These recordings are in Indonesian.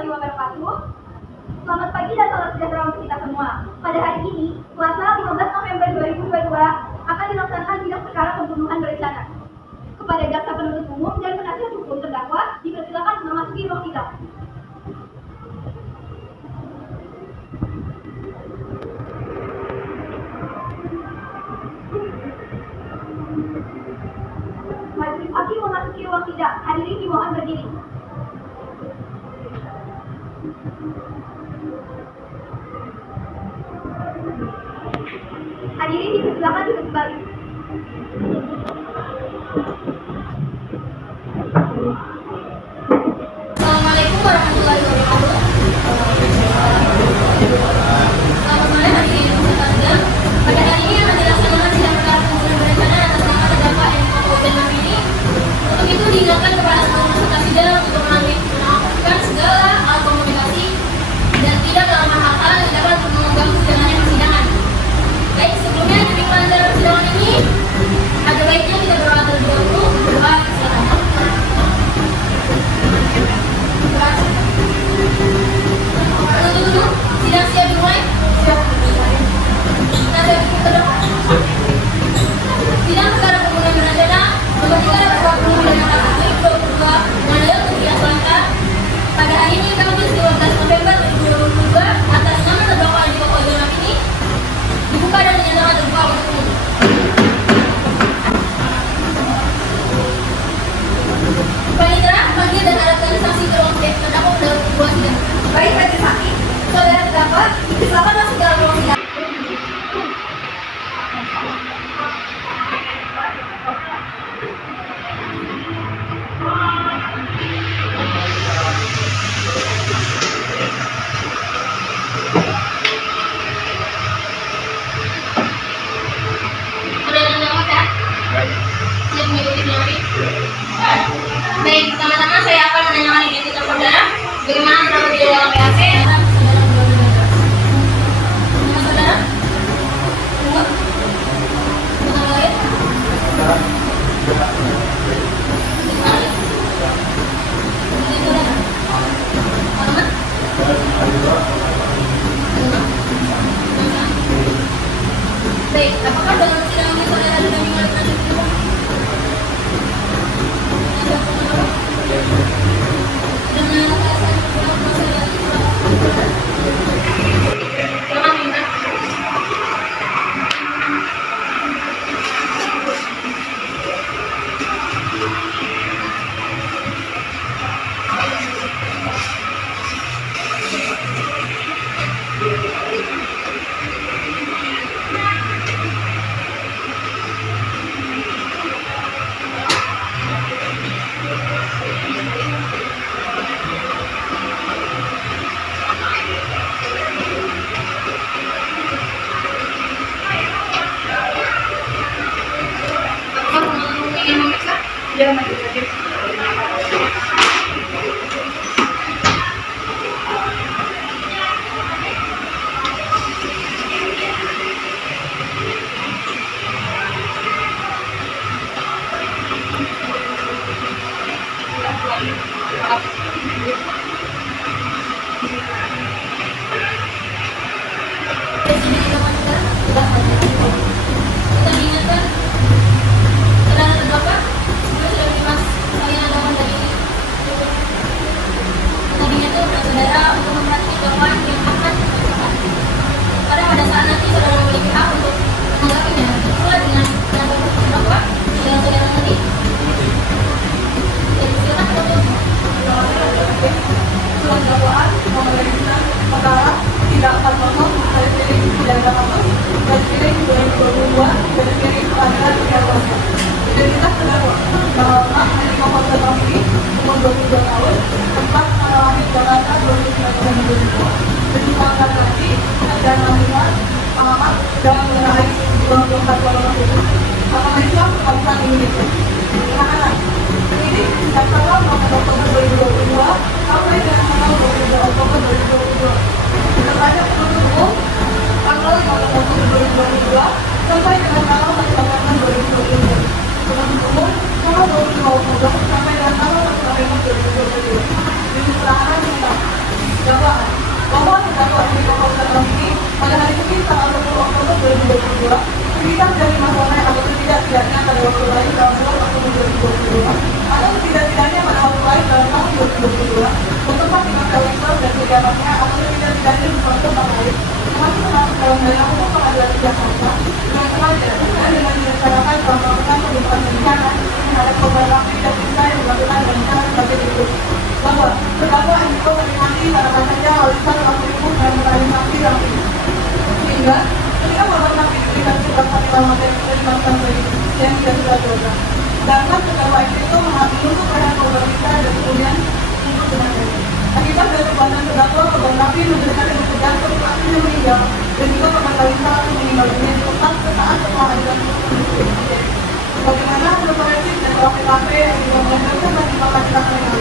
warahmatullahi wabarakatuh. Selamat pagi dan salam sejahtera untuk kita semua. Pada hari ini, Selasa 15 November 2022, akan dilaksanakan sidang perkara pembunuhan berencana. Kepada jaksa penuntut umum dan penasihat hukum terdakwa, dipersilakan memasuki ruang sidang. Majelis hakim memasuki ruang sidang. Hadirin dimohon berdiri. Hadirin dipersilakan duduk kembali. Assalamualaikum warahmatullahi wabarakatuh. Selamat malam hadirin yang berbahagia. Pada hari ini akan dilaksanakan sidang perkara pembunuhan berencana atas nama terdakwa M. Fauzan ini. Untuk itu diingatkan kepada seluruh peserta sidang untuk mengamankan segala alat komunikasi dan tidak melakukan hal-hal yang dapat mengganggu jalannya persidangan. Baik, sebelumnya demi kelancaran persidangan ini, ada baiknya kita berdoa terlebih dahulu. Berdoa, silakan. Tunggu, sidang siap dimulai? Siap. Nasihat hukum terdakwa. Sidang perkara pembunuhan berencana nomor 3/2022 Pengadilan Negeri Selatan pada hari ini Kamis 12 November 2022 atas nama terdakwa M. Fauzan ini dibuka dan dinyatakan terbuka untuk umum. Panitera, panggil dan alatkan saksi ke ruang terdakwa pada ruang sidang. Baik, majelis hakim, saudara terdakwa, silakan masuk dalam ruang sidang. Sudah terdakwa sehat? Siap mengikuti sidang. Baik, pertama-tama saya akan menanyakan identitas saudara. Bagaimana terdapat di dalam PAC dan saudara berdua-dua. Nama saudara? Umur? Tanggal lahir? Kemudian saudara? Alamat? Baik, apakah dalam sidang ini saudara didampingi oleh penasihat hukum? Ya, majelis hakim. Kita diingatkan terhadap terdakwa sebelum sudah dimas kalian adakan dari tadinya itu saudara untuk memperhatikan jawaban yang akan dilakukan. Karena pada saat nanti saudara memiliki hak untuk menanggapinya sesuai dengan terdakwa dengan saudara nanti. Jadi silakan untuk Surat dakwaan memeriksa perkara tidak 40/19 garis miring 2022 garis miring Pengadilan Negeri Selatan. Identitas terdakwa Bapak M. Fauzan umur 22 tahun, tempat tanggal lahir Jakarta 29 November 2002. Berjumlah laki-laki dan namungan alamat dan mengenai 24 Warawiri. Agama Islam Kabupaten Indonesia. Anak-anak ini tanggal 1 Oktober 2022 sampai dengan tanggal 22 Oktober 2022. Kepada penuntut umum tanggal 15 Oktober 2022 sampai dengan tanggal 1 November 2022. Penuntut umum tanggal 25 Oktober sampai dengan tanggal 1 November 2022. Diserahkan tentang dakwaan bahwa terdakwa Enrico Kusnandar ini pada hari Senin tanggal 10 Oktober 2022 terlibat dari masalah atau tidak-tidaknya pada waktu lain dalam bulan Oktober 2022 atau tidak-tidaknya pada waktu lain dalam tahun 2022 bertempat di Hotel Windsor dan kegiatannya atau tidak-tidaknya di suatu tempat lain termasuk dalam daerah hukum pengadilan Jakarta dengan sengaja dan dengan direncanakan dalam melakukan pembunuhan berencana terhadap korban api dan cinta yang dilakukan dengan cara sebagai berikut bahwa terdakwa Enrico menikmati para pacarnya warisan waktu ibu dan mencari saksi yang sehingga ketika korban api diberikan sebuah fatal materi dimakan bagi yang tidak sudah. Sedangkan terdakwa itu menuntut terhadap korban kita dan kemudian untuk kematian. Akibat dari perbuatan terdakwa korban api memberikan yang jantung akhirnya meninggal dan juga korban wanita meninggal dunia di tempat sesaat setelah adegan tersebut. Bagaimana hasil forensik dan olah TKP yang juga menghasilkan bagi bakal kita mengenali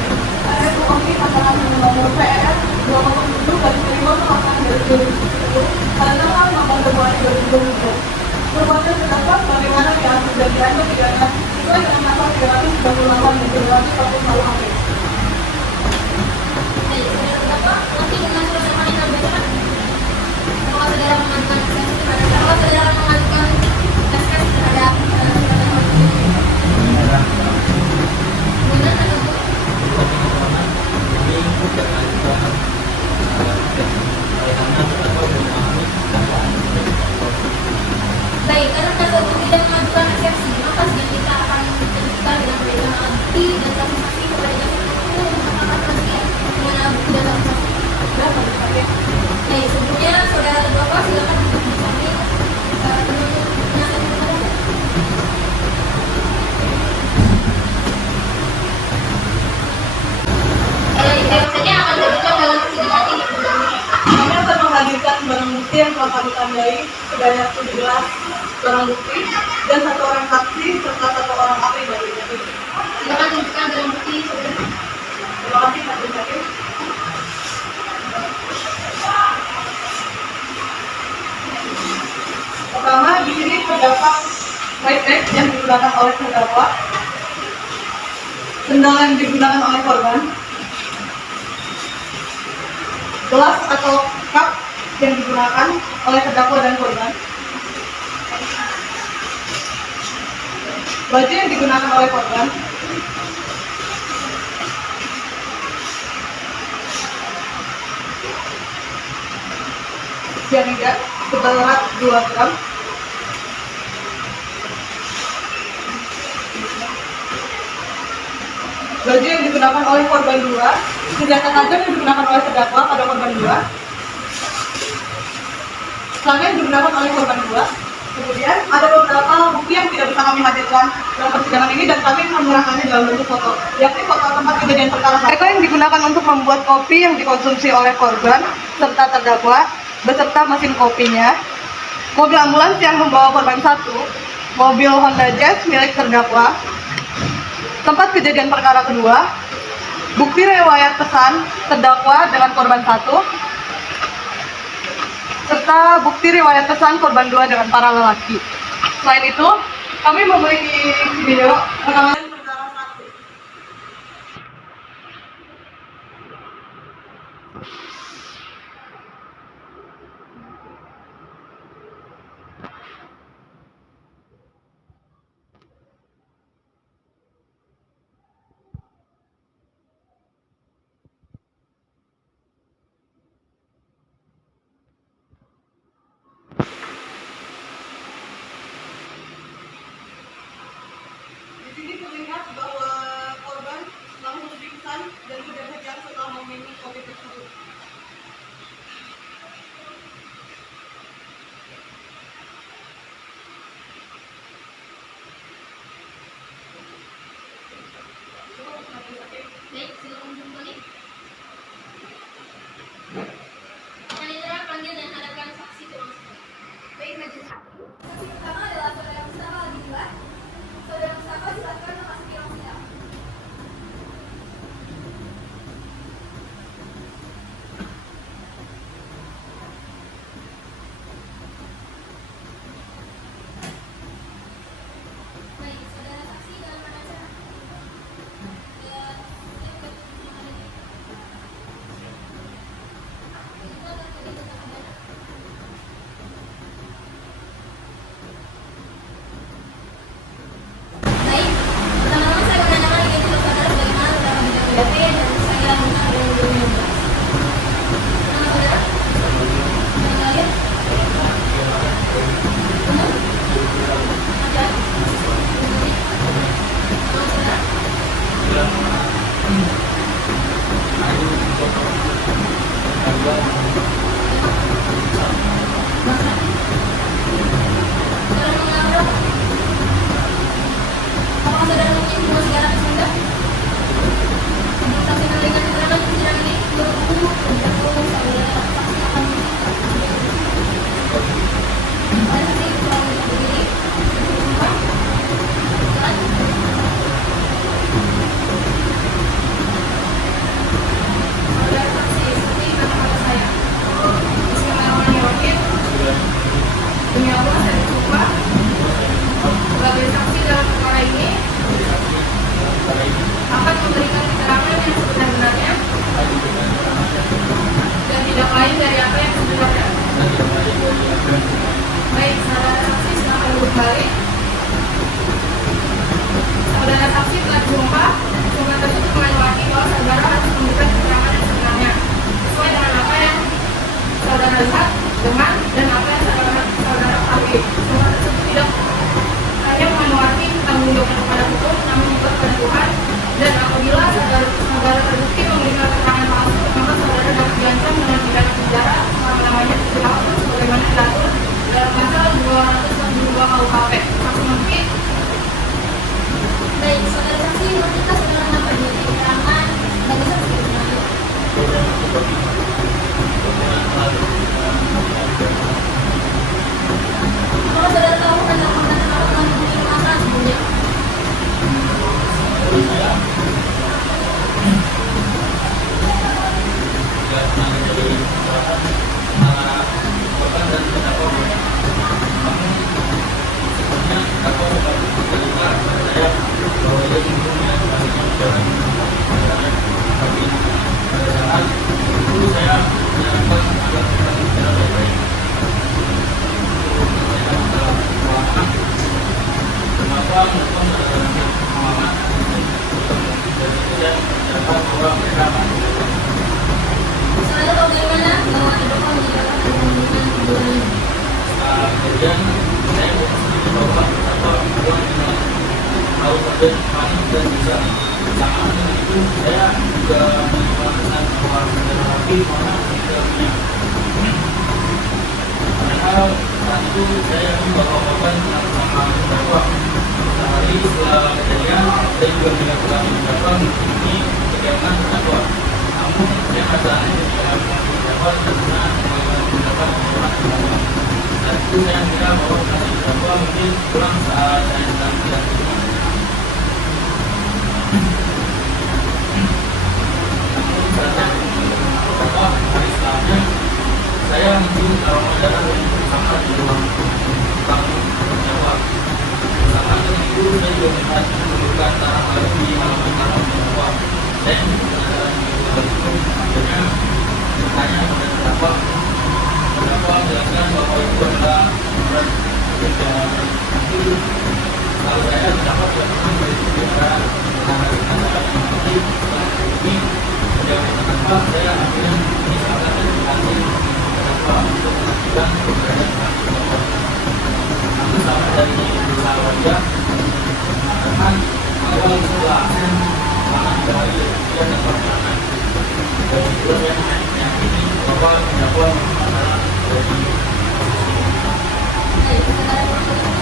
RSUMI pasangan nomor PR 207 garis miring 8 garis miring 10 pada tanggal 8 Februari 2022. Perbuatan terdakwa bagaimana diatur dan diatur pidana sesuai dengan pasal 398 dan 340 KUHP. Nanti dengan surat yang bacakan, apakah saudara mengajukan tes terhadap baik, karena kalau tidak mengajukan eksepsi, maka sidang kita akan melanjutkan dengan pemeriksaan bukti dan saksi kepada jaksa penuntut untuk mengangkat saksi dengan bukti dan saksi. Baik, sebelumnya saudara terdakwa silakan untuk kami penuntut penasihat hukum. Biasanya akan terbuka dalam persidangan ini. Kami akan menghadirkan barang bukti yang telah kami tandai sebanyak 17 barang bukti dan 1 orang saksi serta 1 orang ahli bagi itu. Silakan tunjukkan barang bukti saudara. Terima kasih Majelis Hakim. Pertama, di sini terdapat white bag yang digunakan oleh terdakwa, sendal yang digunakan oleh korban, gelas atau cup yang digunakan oleh terdakwa dan korban, baju yang digunakan oleh korban, cyanida seberat 2 gram, baju yang digunakan oleh korban 2, senjata tajam yang digunakan oleh terdakwa pada korban 2, celana yang digunakan oleh korban 2. Kemudian ada beberapa bukti yang tidak bisa kami hadirkan dalam persidangan ini dan kami menyerahkannya dalam bentuk foto, yakni foto tempat kejadian perkara. Mereka yang digunakan untuk membuat kopi yang dikonsumsi oleh korban serta terdakwa beserta mesin kopinya, mobil ambulans yang membawa korban 1, mobil Honda Jazz milik terdakwa, tempat kejadian perkara kedua, bukti riwayat pesan terdakwa dengan korban 1, serta bukti riwayat pesan korban 2 dengan para lelaki. Selain itu, kami memiliki video rekaman perkara 1. Di sini terlihat bahwa korban langsung pingsan dan sudah kejang setelah meminum kopi tersebut. DP dan saya minta dari 2016. Nama saudara? Tanggal lahir? Umur? Ada? Nama saudara? Saudara mengenal berapa? Apakah saudara mempunyai hubungan saudara ke Sunda? Saksi memberikan keterangan di sidang ini berhubung terdakwa saudara akan ada saksi yang berdiri. Sumpah. Silakan. Saudara saksi seperti kata-kata saya. Bismillahirrahmanirrahim. Demi Allah saya bersumpah sebagai saksi dalam perkara ini akan memberikan keterangan yang sebenar-benarnya dan tidak lain dari apa yang sebenarnya. Baik, saudara saksi silakan duduk balik. Saudara saksi telah bersumpah. Sumpah tersebut mengandung bahwa saudara harus memberikan keterangan yang sebenarnya sesuai dengan apa yang saudara lihat, dengar, dan apa yang saudara ketahui. Sumpah tersebut tidak hanya mengandung arti tanggung jawab kepada hukum, namun juga kepada Tuhan. Dan apabila saudara terbukti memberikan keterangan palsu, maka saudara dapat diancam dengan pidana penjara selama-lamanya 7 tahun sebagaimana diatur dalam pasal 242 KUHP. Saksi mungkin. Baik, saudara saksi, kita saudara dapat memberikan keterangan bagi saksi sebenarnya. Kalau saudara tahu tentang perkataan menghubungi masa sebelumnya? Saudara tahu dari mana bahwa terdakwa menjadi pembunuhan pembunuhan? Kemudian saya berpikir bahwa tahu terjadi panik dan bisa sama dengan itu saya juga melakukan bahwa saudara lagi mana tidak punya. Padahal saat itu saya membawa korban sama terdakwa. Sehari setelah kejadian saya juga melakukan terdakwa ini kegiatan terdakwa. Namun yang asalnya tidak terdakwa karena melakukan terdakwa orang terdakwa. Saat itu saya kira bahwa masih terdakwa mungkin kurang saat saya sedang tidak terima. Namun saat beberapa hari setelahnya saya mungkin kalau mendarat yang bersama di ruang tamu terdakwa. Saat itu saya juga melihat pembukaan taraf baru di halaman taraf terdakwa. Dan akhirnya bertanya kepada terdakwa. Terdakwa menjelaskan bahwa itu adalah berat kejahatan itu. Lalu saya terdakwa tidak pernah berdiskusi antara yang seperti ini. Sejauh terdakwa saya akhirnya misalkan edukasi terdakwa untuk melakukan keberadaan terdakwa. Namun sama dari berusaha wajah mengatakan awal setelah sangat bahaya dia dapat tangan. Dan itu yang meyakini bahwa terdakwa adalah dari Baik, saudara saya salah.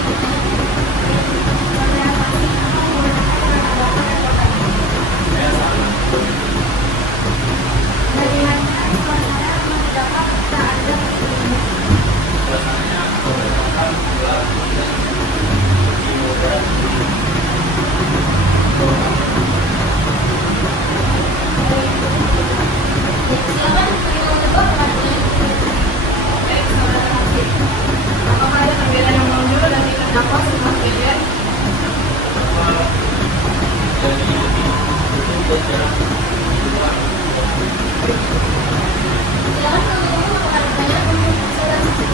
Biasanya berdasarkan gelar dan silakan terima tebak kepada Baik, saudara saksi. Apakah ada perbedaan yang menonjol dari terdakwa setelah kejadian? dari itu jarak silakan menunggu kepada pertanyaan untuk saudara saksi.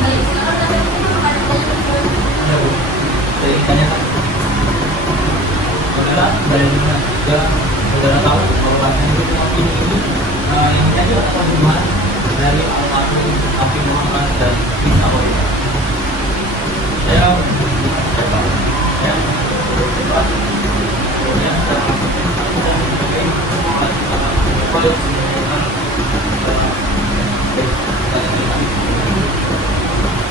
Baik, silakan menunggu kepada pertanyaan untuk saudara saksi. dari tanyakan pada adalah dari mana juga saudara tahu bahwa yang rumah ini yang menjadi pembunuhan dari almarhum Afi Muhammad dan Bin Abu. Saya coba ya coba kemudian saya sebagai kode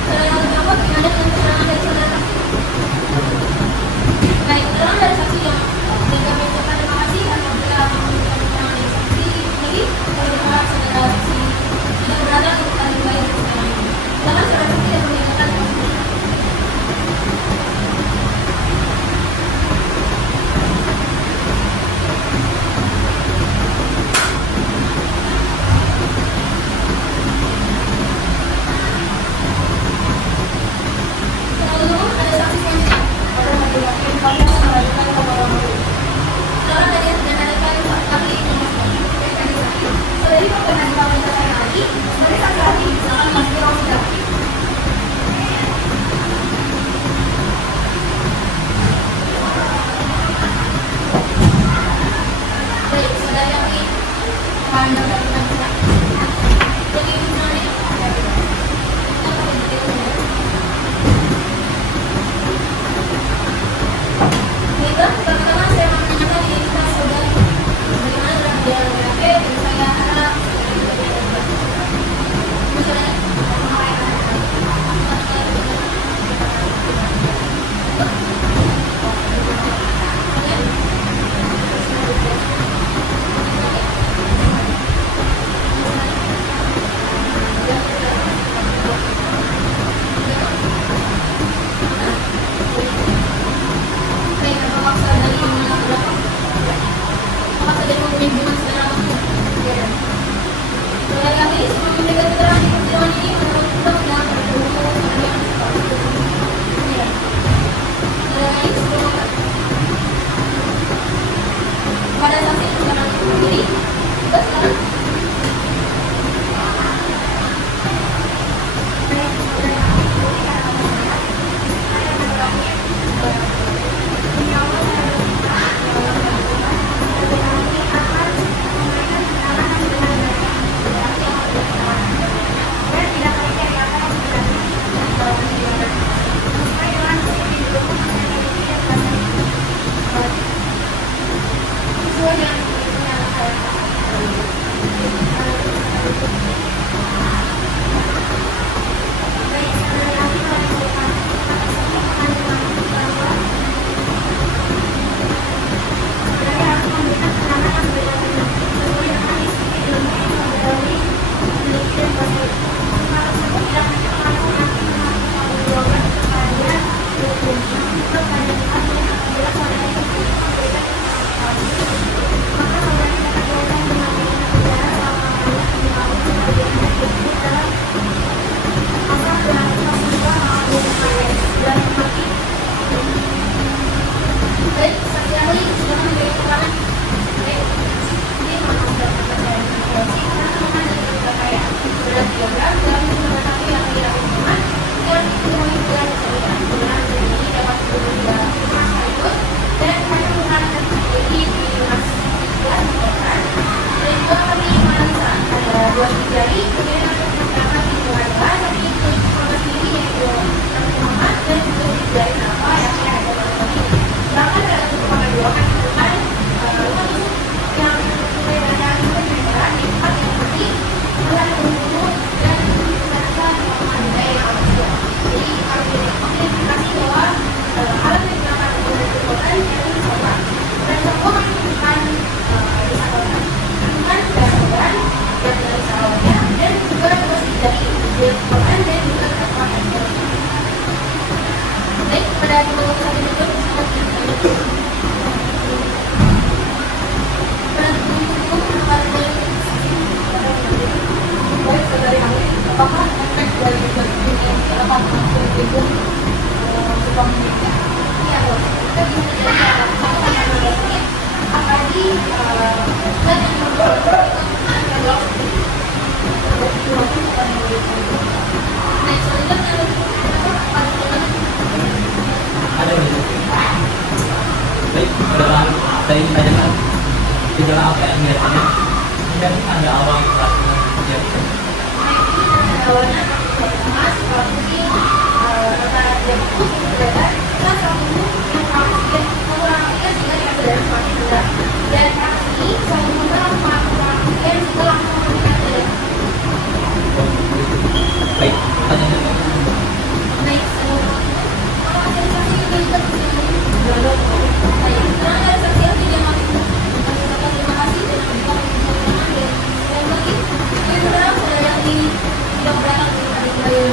Saudara terdakwa gimana dengan keterangan dari saudara saksi? Baik, keterangan dari saksi yang kami ucapkan terima kasih apabila memberikan keterangan dari saksi sendiri. Kami berharap saudara saksi tidak berada untuk tadi baik di persidangan ini. Silakan saudara saksi yang mengingatkan terima kasih. Saudara ada saksi selanjutnya. Pada majelis hakim kami akan mengajukan kepada majelis. Saudara tadi dan ada kami memasukkan saudari Pak pernah dipanggil lagi sebagai saksi lagi silakan Mas Biro sudah. Baik, saudari yang ingin pandang dan kita jadi misalnya baiklah, pertama saya akan menanyakan identitas saudari. Bagaimana dalam jalan BAP dan saya harap misalnya baik, apakah saudari mengenal berapa? Apakah saudari mempunyai hubungan saudara langsung? Ya. Saudari kami sebelum memberikan keterangan di persidangan ini menurut undang-undang pada buku saudari yang ya. Saudari sebelum pada saksi persidangan itu sendiri, kita sekarang sesuai dengan keputusan saya. Baik, saudari kami melakukan saudari harus memberikan keterangan yang berbeda sesuai dengan isi ilmu yang mengetahui memiliki dan kuasai. Hal tersebut tidak hanya termasuk nanti menjawabkan kepada hukum, juga pada saat yang apabila saudari memberikan maka saudari dapat jawabkan dengan penjara selama lamanya 5 tahun sebagai anak tersebut dalam pasal 242 dan mati. Baik, saksi ahli sudah memberi keterangan. Baik, ini memang sudah terpercaya dengan polisi karena temukan dari berbahaya berat 3 gram dalam jumlah satu yang tidak minuman yang dipenuhi dengan kesadaran kebenaran ini dapat berbeda sekaligus dan hanya menggunakan strategi di mas dan menggunakan dan juga kami menganalisa ada 2 jari kemudian ada beberapa di luar tapi itu proses ini yaitu Nabi Muhammad dan juga jari apa yang ada pada kami bahkan ada untuk pengaduan dengan luka tusuk yang mulai dari penyebaran di tempat yang mati mulai membunuh dan mereka mengadai manusia. Jadi kami mengidentifikasi bahwa alat yang digunakan untuk melakukan itu sama dan semua menunjukkan desakan dan dari salonnya dan juga masih dari Quran dan juga Quran. Baik, pada kedua satu itu sangat Baik, saudari kami, apakah efek dari ini yang dapat langsung itu sudah memiliki? ya, kita bisa jadi satu sama bedanya apalagi dan yang kedua baik, selanjutnya ada baik dengan saya tanyakan gejala apa yang biasanya dan ada awal kelas ya. Awalnya emas, putih, rata dia fokus berbeda. Kita selalu yang praktis kurang praktis sehingga kita dari semakin mudah. Dan ini selalu kurang praktis setelah menggunakan. Baik, tanya. Baik, kalau organisasi ini terus baik, karena ada saksi yang tidak mampu. Terima kasih dan juga mengucapkan dan bagi saya berharap saudara yang ini tidak berangkat dari saya.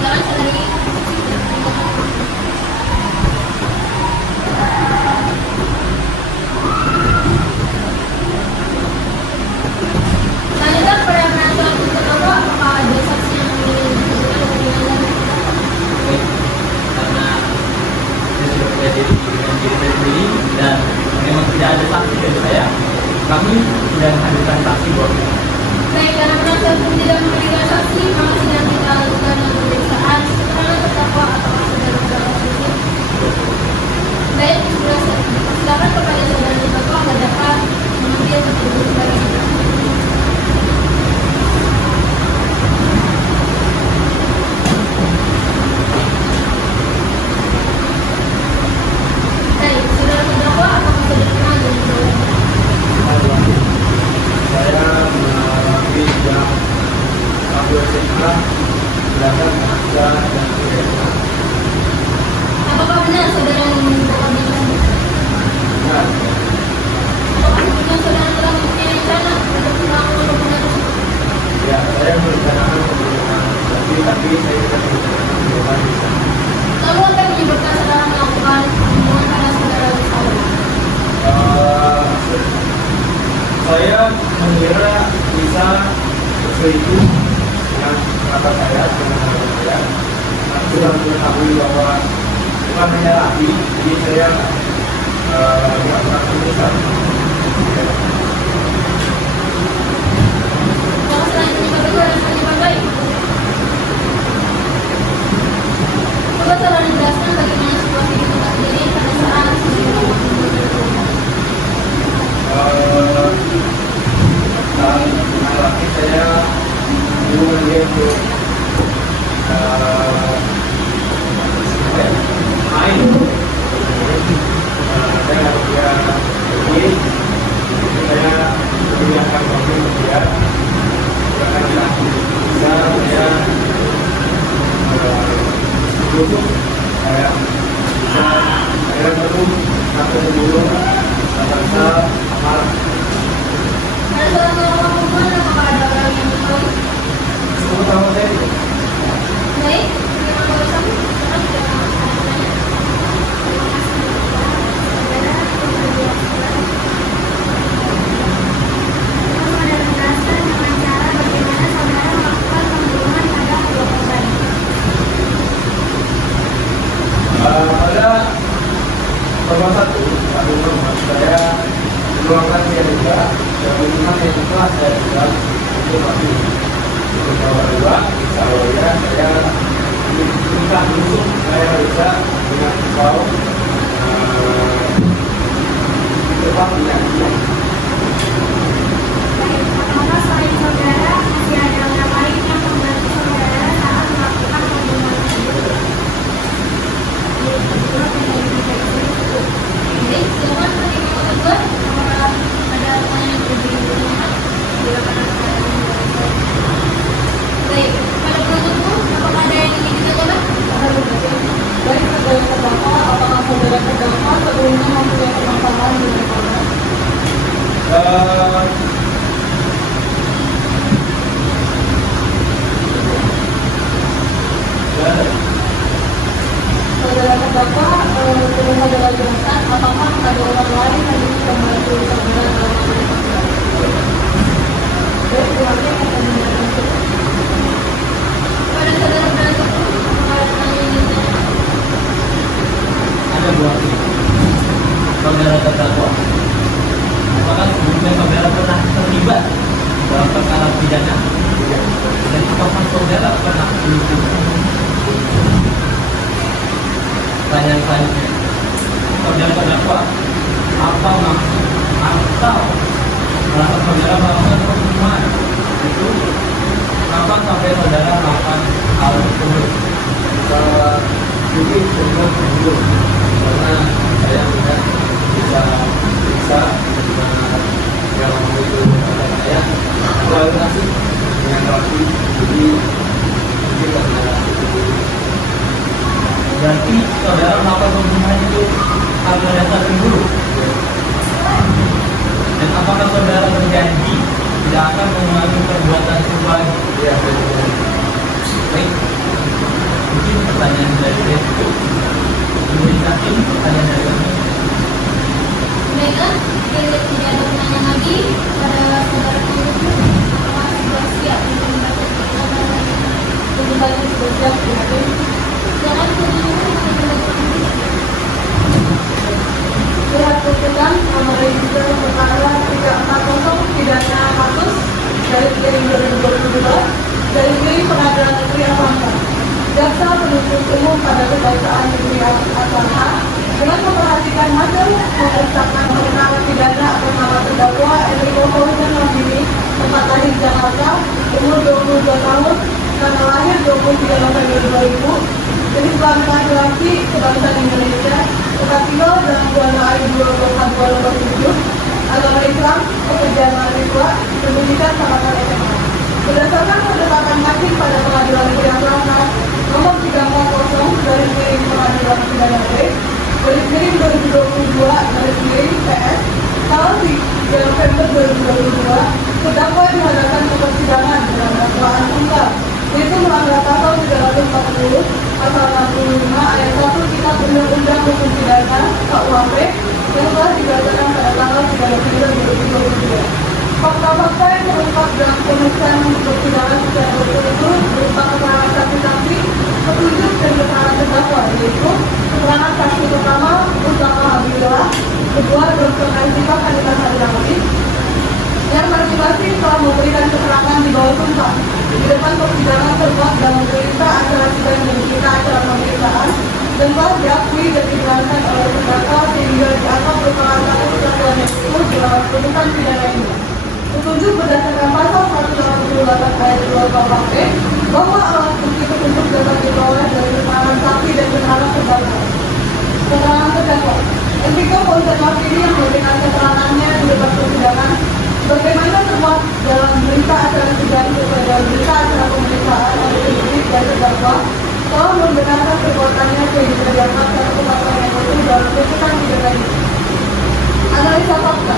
Jangan saudari tanyakan pada penasihat untuk Bapak apakah ada saksi yang ingin disampaikan. Baik, karena saya sudah berada dengan diri saya sendiri dan memang tidak ada saksi dari saya, kami sudah menghadirkan saksi buat kita. Baik, karena penasihat hukum tidak memberikan saksi, maka sidang kita lakukan dengan pemeriksaan keterangan terdakwa atau saudara-saudara tersebut. Baik, silakan kepada saudara terdakwa agar dapat mengambil keterangan dari kita. Baik, saudara terdakwa apakah sudah kenal dengan saudara? Saya mengalami jam Abu SMA, sedangkan Masa dan SMA. Apakah benar saudara yang menggunakan ini? Nah, Apakah sebelumnya saudara telah mempunyai rencana untuk melakukan pembunuhan tersebut? ya saya merencanakan pembunuhan, tapi saya tidak merencanakan pembunuhan di sana. Lalu apa yang menyebabkan saudara melakukan pembunuhan pada saudara bersalah? Saya mengira bisa selingkuh dengan kerabat saya, dengan saudara saya. Nah, sudah mengetahui bahwa bukan hanya laki, jadi saya tidak pernah menyesal. Kalau selain penyebab itu ada penyebab lain? Coba saudara jelaskan bagaimana situasi itu terjadi pada saat saudara melakukan pembunuhan tersebut. Dan dengan laki saya hubungan dia untuk main. Saya harus dia pergi, saya mengingatkan waktu untuk dia. Karena bisa saya duduk, saya bisa saya perlu satu dulu, rasa amarah. Pada saat melakukan pembunuhan apakah ada orang yang mengetahui? Semua tahu saya itu. Baik, terima kasih kami. Sekarang tidak akan bertanya. Pada nomor satu, satu nomor saya meluangkan dia juga, dan minimal yang juga saya juga itu masih untuk nomor dua, insya Allah ya saya bisa masuk, saya bisa dengan kau cepat menyanyi. Apakah selain saudara masih ada orang lain yang membantu saudara saat melakukan pembunuhan tersebut? Baik, silakan menerima kedua. Apakah ada pertanyaan yang lebih bertanya? Silakan baik, pada penutupmu, apakah ada yang ingin ditanyakan? Baik, saudara terdakwa, apakah saudara terdakwa sebelumnya mempunyai permasalahan dengan korban? Saudara terdakwa, perlu saudara jelaskan apakah ada orang lain yang bisa membantu saudara dalam pembunuhan? Baik, terima kasih atas penjelasan tersebut. Pada saudara penutupmu, apakah ada pertanyaan yang ingin ditanyakan? Ada buah saudara terdakwa. Apakah sebelumnya saudara pernah atau merasa saudara melakukan pembunuhan itu kenapa sampai saudara melakukan hal tersebut? Jadi semua dulu karena saya melihat bisa yang itu kata saya kualifikasi dengan rapi, jadi mungkin karena Berarti saudara melakukan pembunuhan itu karena dasar cemburu. Dan apakah saudara berjanji tidak akan mengulangi perbuatan serupa lagi? ya saya Baik, mungkin pertanyaan dari saya itu memberikan pertanyaan dari kami. Baiklah, jika tidak ada pertanyaan lagi pada saudara penuntut, apakah sudah siap untuk membaca Kembali bersiap dengan Silakan surat putusan nomor register perkara 340 pidana kasus dari miring 2022 dari miring Pengadilan Negeri Avanza. Jaksa penuntut umum pada kejaksaan negeri Avanza dengan memperhatikan hasil pemeriksaan perkara pidana atas nama terdakwa Enrico Fauzan Lamini, tempat lahir Jakarta, umur 22 tahun, tanggal lahir 23 November 2000, jenis kelamin laki-laki, kebangsaan Indonesia, tempat tinggal dalam bulan air 2024-2027, agama Islam, pekerjaan mahasiswa, pendidikan tahapan SMA. Berdasarkan penetapan hakim pada Pengadilan Negeri Avanza nomor 340 dari miring Pengadilan Pidana dari miring 2022 dari miring PS tanggal 3 November 2022, terdakwa dihadapkan ke persidangan dalam dakwaan tunggal, yaitu melanggar pasal 340 pasal 65 ayat 1 Kitab Undang-Undang Hukum Pidana KUHP yang telah dibacakan pada tanggal 3 November 2022. Fakta-fakta yang terungkap dalam pemeriksaan persidangan secara berturut-turut berupa keterangan saksi-saksi, petunjuk dan keterangan terdakwa, yaitu keterangan saksi pertama Mustafa Habibullah, kedua Dr. Aizika Kanita Sadramati, yang masing-masing telah memberikan keterangan di bawah sumpah di depan persidangan terbuat dalam berita acara sidang dan berita acara pemeriksaan dan telah diakui dan dijalankan oleh terdakwa sehingga dianggap merupakan satu kesatuan yang utuh dalam putusan pidana ini. Petunjuk berdasarkan pasal 188 ayat 2 KUHP bahwa alat bukti petunjuk dapat diperoleh dari keterangan saksi dan keterangan terdakwa. Keterangan terdakwa Enrico Fauzan Lamini yang memberikan keterangannya di depan persidangan bagaimana termuat dalam berita acara sidang sesuai dengan berita acara pemeriksaan atau penyidik dan terdakwa telah membenarkan perbuatannya sehingga dianggap satu kesatuan yang utuh dalam putusan pidana ini. Analisa fakta.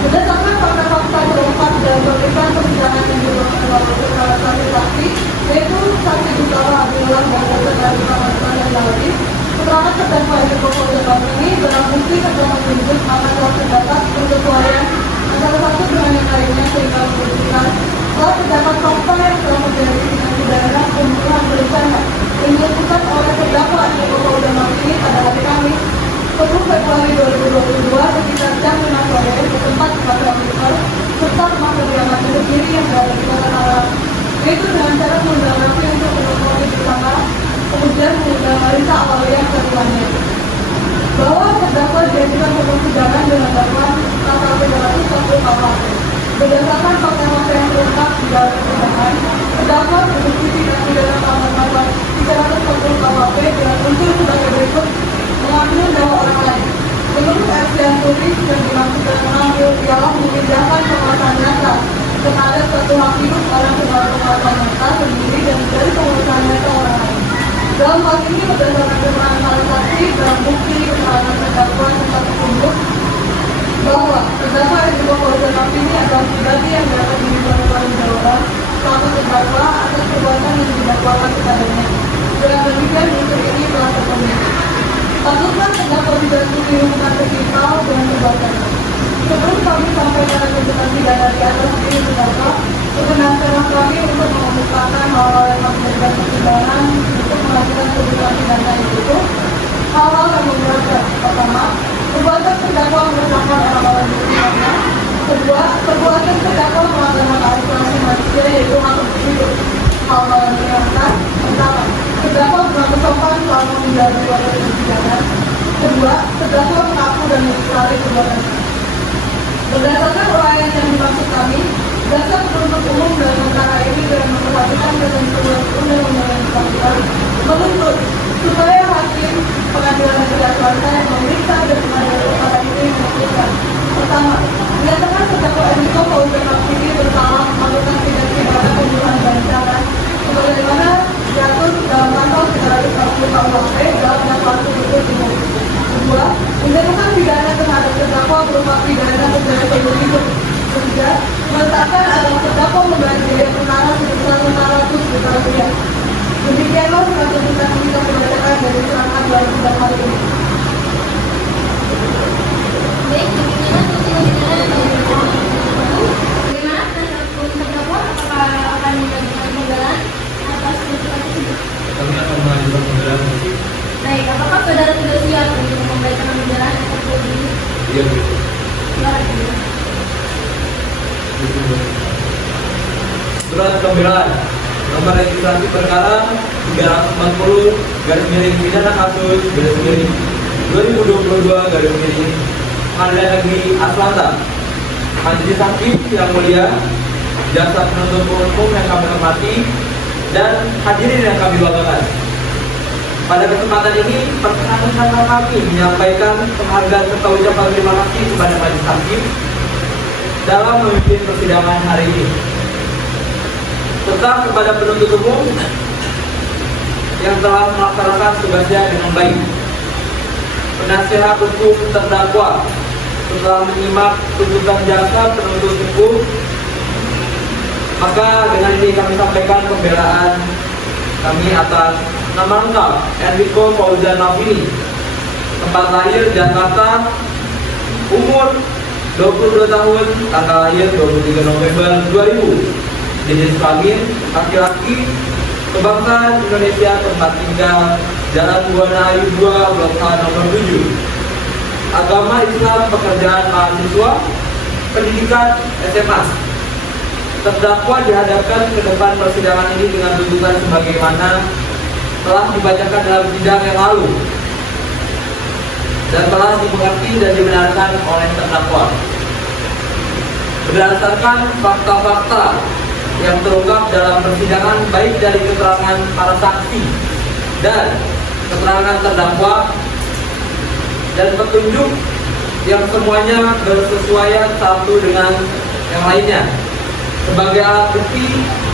Berdasarkan fakta-fakta terungkap dalam pemeriksaan persidangan yang dilakukan oleh salah satu saksi, yaitu saksi Mustafa Habibullah dan Dr. Aizika Kanita Sadramati, keterangan terdakwa Enrico Fauzan Lamini dalam bukti serta menunjuk maka telah terdapat persesuaian antara satu dengan yang lainnya sehingga membuktikan bahwa terdapat fakta yang telah terjadi dengan pidana pembunuhan berencana yang dilakukan oleh terdakwa Enrico Fauzan Lamini pada hari Kamis 10 Februari 2022 sekitar jam 5 sore di tempat Pengadilan Negeri serta rumah kediaman sendiri yang berada di Kota Tangerang, yaitu dengan cara mengundang napi untuk menemui bersama, kemudian mengundang Marisa Awalia ketuanya. Bahwa terdakwa diajukan ke persidangan dengan dakwaan pasal 340 KUHP. Berdasarkan fakta-fakta yang terungkap di dalam persidangan, terdakwa terbukti tidak pidana melanggar pasal 340 KUHP dengan unsur sebagai berikut: mengambil nyawa orang lain. Menurut Ersian Turis yang dimaksudkan mengambil ialah memindahkan penguasaan nyata kepada suatu hak hidup orang kepada penguasaan nyata sendiri dan dari penguasaan nyata orang lain. Dalam hal ini berdasarkan keterangan salah saksi dalam bukti keterangan terdakwa serta petunjuk bahwa terdakwa Enrico Fauzan Lamini adalah pribadi yang dapat diminta pertanggung jawaban selama terdakwa atas perbuatan yang didakwakan kepadanya. Dengan demikian unsur ini telah terpenuhi. Patutlah terdakwa dijatuhi hukuman setimpal dengan perbuatannya. Sebelum kami sampai pada tuntutan pidana di atas ini terdakwa, perkenankanlah kami untuk mengemukakan hal-hal yang menjadikan pertimbangan untuk mengajukan tuntutan pidana itu. Hal-hal yang memberatkan. Pertama, perbuatan terdakwa meresahkan orang-orang di sekitarnya. Kedua, perbuatan terdakwa melanggar hak asasi manusia yaitu hak untuk hidup. Hal-hal yang menyenangkan. Pertama, terdakwa berlaku sopan selama menjalani proses persidangan. Kedua, terdakwa mengaku dan menyesali perbuatan. Berdasarkan uraian yang dimaksud kami, dasar penuntut umum dalam perkara ini dengan memperhatikan ketentuan undang-undang yang bersangkutan menuntut supaya hakim pengadilan negeri Jakarta yang memeriksa dan mengadili perkara ini memutuskan. Pertama, menyatakan terdakwa Enrico Fauzan Maksimi bersalah melakukan tindak pidana pembunuhan berencana sebagaimana diatur dalam pasal 340 KUHP dalam dakwaan penuntut umum. Kedua, menjatuhkan pidana terhadap terdakwa berupa pidana penjara seumur hidup. Ketiga, meletakkan agar terdakwa membayar biaya perkara sebesar 500 juta rupiah. Demikianlah surat tuntutan yang kita dibacakan dari serangan dalam sidang hari ini. Baik, bagaimana tuntutan bagaimana penasihat terdakwa apakah akan mengajukan pembelaan atas tuntutan tersebut? Kami akan mengajukan pembelaan. Baik, apakah saudara sudah siap untuk memberikan pembelaan atas ini? Iya, Bu. Silakan. Surat pembelaan nomor registrasi perkara 340 garis miring pidana kasus garis miring 2022 garis miring Pengadilan Negeri Atlanta. Majelis Hakim yang mulia, jaksa penuntut umum yang kami hormati, dan hadirin yang kami banggakan. Pada kesempatan ini, perkenankan kami menyampaikan penghargaan serta ucapan terima kasih kepada Majelis Hakim dalam memimpin persidangan hari ini, serta kepada penuntut umum yang telah melaksanakan tugasnya dengan baik. Penasihat hukum terdakwa setelah menyimak tuntutan jaksa penuntut hukum, maka dengan ini kami sampaikan pembelaan kami atas nama lengkap Enrico Fauzan Maksimi, tempat lahir Jakarta, umur 22 tahun, tanggal lahir 23 November 2000, jenis kelamin laki-laki, kebangsaan Indonesia, tempat tinggal Jalan Buana Ayu 2, Blok A nomor 7, agama Islam, pekerjaan mahasiswa, pendidikan SMA. Terdakwa dihadapkan ke depan persidangan ini dengan tuntutan sebagaimana telah dibacakan dalam sidang yang lalu dan telah dimengerti dan dibenarkan oleh terdakwa. Berdasarkan fakta-fakta yang terungkap dalam persidangan, baik dari keterangan para saksi dan keterangan terdakwa dan petunjuk yang semuanya bersesuaian satu dengan yang lainnya sebagai alat bukti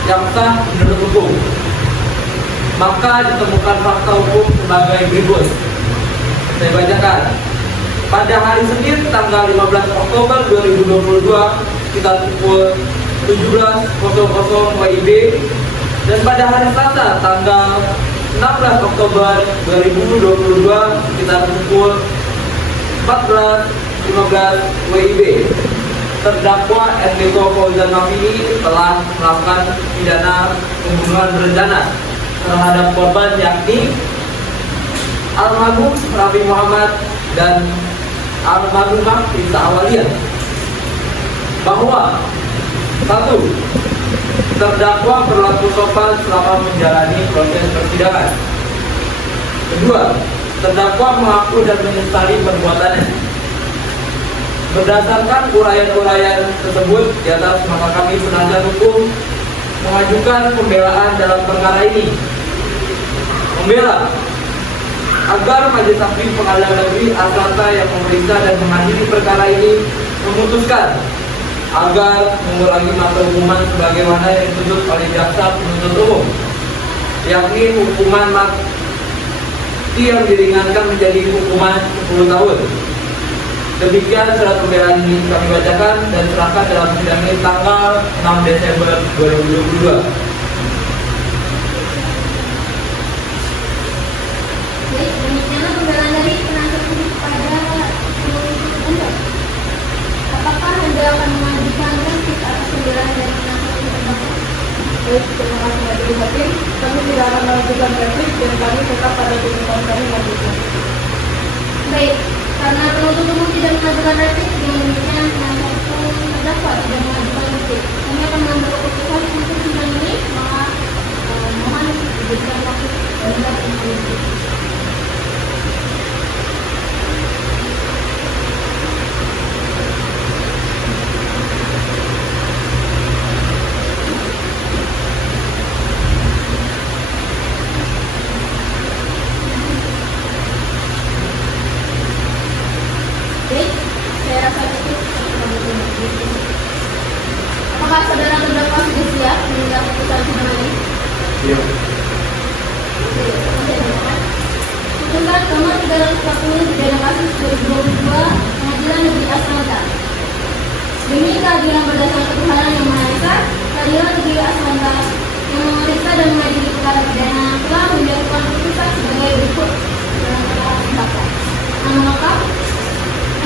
yang sah menurut hukum, maka ditemukan fakta hukum sebagai berikut. Saya bacakan. Pada hari Senin tanggal 15 Oktober 2022 sekitar pukul 17.00 WIB, dan pada hari Selasa tanggal 16 Oktober 2022 sekitar pukul 14.15 WIB, terdakwa Enrico Fauzan Maksimi telah melakukan pidana pembunuhan berencana terhadap korban, yakni almarhum Raffi Muhammad dan almarhumah Rita Awaliyah. Bahwa 1. Terdakwa berlaku sopan selama menjalani proses persidangan. 2. Terdakwa mengaku dan menyesali perbuatannya. Berdasarkan uraian-uraian tersebut di atas, maka kami penasihat hukum mengajukan pembelaan dalam perkara ini. Membela agar Majelis Hakim Pengadilan Negeri Atlanta yang memeriksa dan mengadili perkara ini memutuskan agar mengurangi masa hukuman sebagaimana yang dituntut oleh jaksa penuntut umum, yakni hukuman mati yang diringankan menjadi hukuman 10 tahun. Demikian surat pembelaan ini kami bacakan dan serahkan dalam sidang ini tanggal 6 Desember 2022. Baik, demikianlah pembelaan dari penasihat hukum kepada penuntut umum. Apakah Anda akan mengajukan replik atas pembelaan dari penasihat hukum terdakwa? Baik, terima kasih Majelis Hakim. Kami tidak akan mengajukan replik dan kami tetap pada tuntutan kami lanjutkan. Baik, karena penuntut umum tidak mengajukan replik, dengan demikian penasihat hukum terdakwa tidak mengajukan replik. Kami akan mengambil keputusan untuk sidang ini, maka mohon diberikan waktu untuk mengambil. Iya. Putusan nomor 340 pidana kasus 2022 Pengadilan Negeri Asmanta. Demi keadilan berdasarkan ketuhanan yang Maha Esa, Pengadilan Negeri Asmanta yang memeriksa dan mengadili perkara pidana telah menjatuhkan putusan sebagai berikut. Nama lengkap: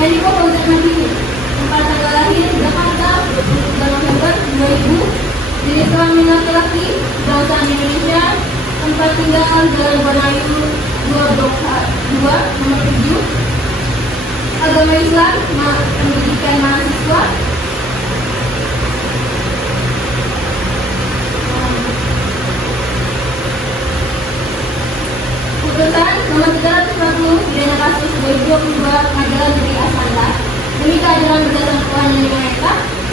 Enrico Fauzan Nabili, tempat tanggal lahir Jakarta 23 November 2000, jenis kelamin laki-laki, bangsa Indonesia, tempat tinggal Jalan Bonayu 2 Blok 2 nomor 7, agama Islam, pendidikan mahasiswa. Putusan nomor 340 pidana kasus 2022 Pengadilan Negeri Asmanta. Demi keadilan berdasarkan ketuhanan yang Maha Esa,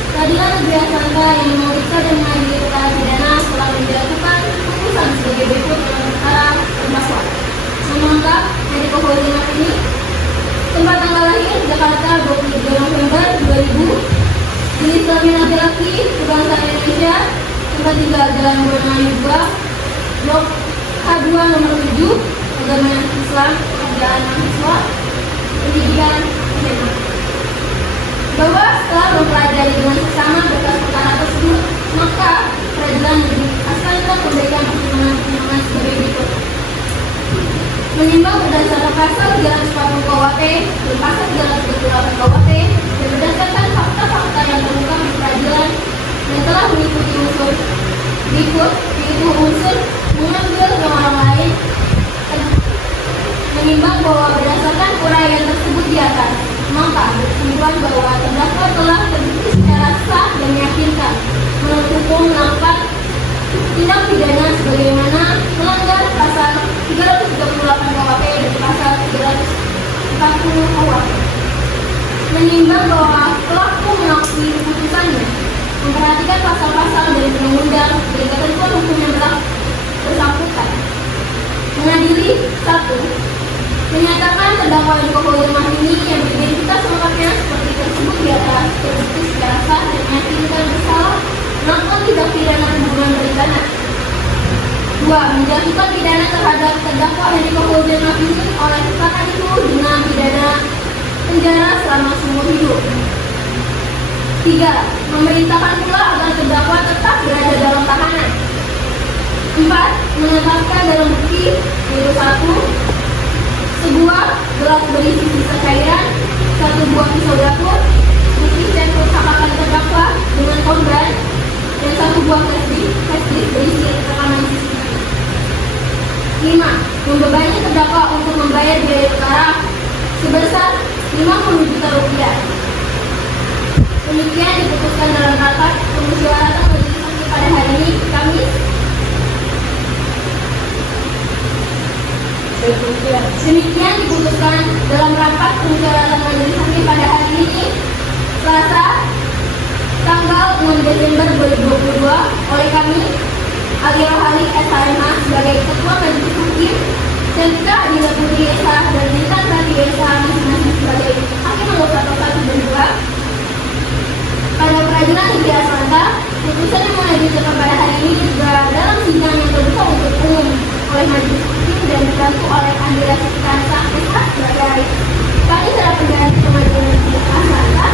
Pengadilan Negeri Asmanta yang memeriksa dan mengadili perkara pidana telah menjatuhkan putusan sebagai berikut dalam perkara terdakwa. Nama lengkap: Enrico Fauzan Nabili, tempat tanggal lahir Jakarta 23 November 2000, jenis kelamin laki-laki, kebangsaan Indonesia, tempat tinggal Jalan Bonayu 2 Blok H2 nomor 7, agama Islam, pekerjaan mahasiswa, pendidikan SMA. Bahwa setelah mempelajari dengan seksama berkas perkara tersebut, maka Pengadilan Negeri Asmanta memberikan pertimbangan sebagai berikut. Menimbang berdasarkan pasal 340 KUHP dan pasal 338 KUHP dan berdasarkan fakta-fakta yang terungkap di peradilan yang telah mengikuti unsur berikut, yaitu unsur mengambil uang orang lain, menimbang bahwa berdasarkan uraian tersebut di atas, maka berkesimpulan bahwa terdakwa telah terbukti secara sah dan meyakinkan menurut hukum melakukan tindak pidana sebagaimana melanggar pasal 338 KUHP dan pasal 340 KUHP. Menimbang bahwa pelaku mengakui keputusannya, memperhatikan pasal-pasal dari undang-undang dan ketentuan hukum yang berlaku bersangkutan. Mengadili 1. Menyatakan terdakwa Enrico Fauzan Nabili yang beridentitas lengkapnya seperti tersebut di atas terbukti secara sah dan meyakinkan bersalah melakukan tindak pidana pembunuhan berencana. 2. Menjatuhkan pidana terhadap terdakwa Enrico Fauzan Nabili oleh perkara itu dengan pidana penjara selama seumur hidup. 3. Memerintahkan pula agar terdakwa tetap berada dalam tahanan. 4. Menetapkan dalam bukti yaitu 1. Sebuah gelas berisi sisa cairan, 1 buah pisau dapur, bukti dan percakapan terdakwa dengan korban, dan 1 buah flash disk berisi rekaman CCTV. 5. Membebani terdakwa untuk membayar biaya perkara sebesar Rp50 juta. Demikian diputuskan dalam rapat permusyawaratan majelis hakim pada hari ini, Kamis. Demikian diputuskan dalam rapat permusyawaratan majelis hakim pada hari ini, Selasa, tanggal 6 Desember 2022 oleh kami, Ali Rohali SHMH sebagai Ketua Majelis Hakim, Sentra Adila Putri SH dan Intan Rati SH masing-masing sebagai Hakim anggota 1 dan 2. Pada Pengadilan Negeri Asmanta, putusan yang mulai ditetapkan pada hari ini juga dalam sidang yang terbuka untuk umum oleh Majelis Hakim dan dibantu oleh Andrea Sikansa SH sebagai Panitera Pengganti Pengadilan Negeri Asmanta,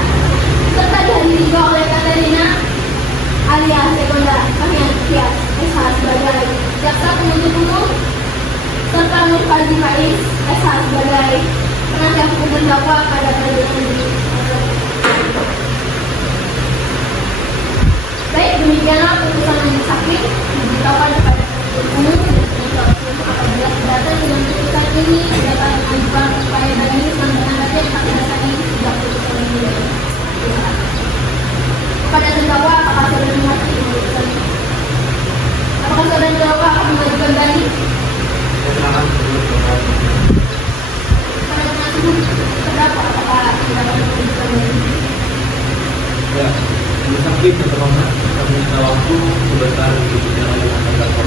serta dihadiri juga oleh Katerina Alia Sekonda Kahyantia SH sebagai Jaksa Penuntut Umum, serta Nur Fadzi Faiz SH sebagai penasihat hukum terdakwa pada Pengadilan Negeri. Baik, demikianlah putusan majelis hakim diberitahukan kepada umum apabila datang dengan putusan ini dapat mengajukan upaya banding pelanggaran yang pada dasarnya tidak putusan ini. Kepada terdakwa, apakah saudara mengerti putusan ini? Apakah saudara terdakwa akan mengajukan banding? Pada tersebut terdakwa apakah tidak akan mengajukan banding? Ya, majelis hakim terhormat kami minta waktu sebentar untuk bicara dengan terdakwa.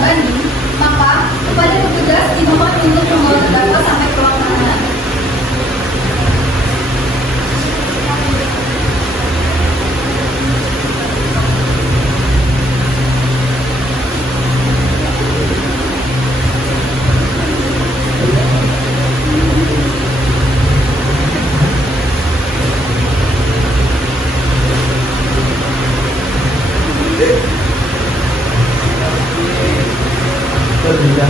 banding, maka kepada petugas dimohon untuk membawa terdakwa sampai ke ruang tahanan. Terus,